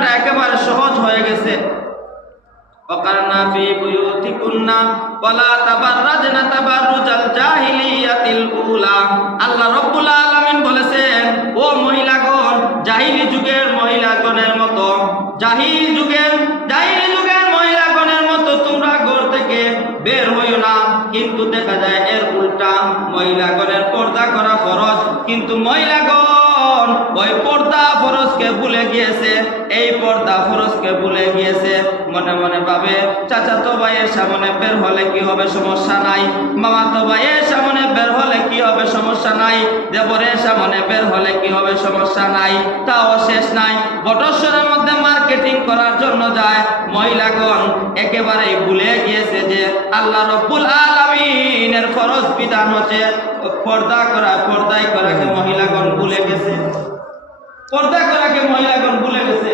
করাটা একেবারে সহজ হয়ে গেছে। وقرنا في بيوتكن ولا تبرجن تبرج الجاهلية الأولى। আল্লাহ রাব্বুল আলামিন বলেছেন, ও মহিলাগণ, জাহিলি যুগের মহিলাগণের মতো, জাহিলি যুগের মহিলাগণের মতো তোমরা ঘর থেকে বের হইও না। কিন্তু দেখা যায় এর উল্টা, মহিলাগণের পর্দা করা ফরজ, কিন্তু মহিলাগণ ওই পর্দা ফরজকে ভুলে গিয়েছে। এই পর্দা ফরজকে ভুলে গিয়েছে। মনে মনে ভাবে চাচাতো ভাইয়ের সামনে বের হলে কি হবে, সমস্যা নাই। মামাতো ভাইয়ের সামনে বের হলে কি হবে, সমস্যা নাই। দেবরের সামনে বের হলে কি হবে, সমস্যা নাই। তাও শেষ নাই, বটশ্বরের মধ্যে মার্কেটিং করার জন্য যায়। মহিলাগণ একেবারেই ভুলে গিয়েছে যে আল্লাহ রাব্বুল আলামিনের ফরজ বিধান হচ্ছে পর্দা করা। পর্দায় করাকে মহিলাগণ ভুলে গেছে, পর্দা করাকে মহিলাগণ ভুলে গেছে।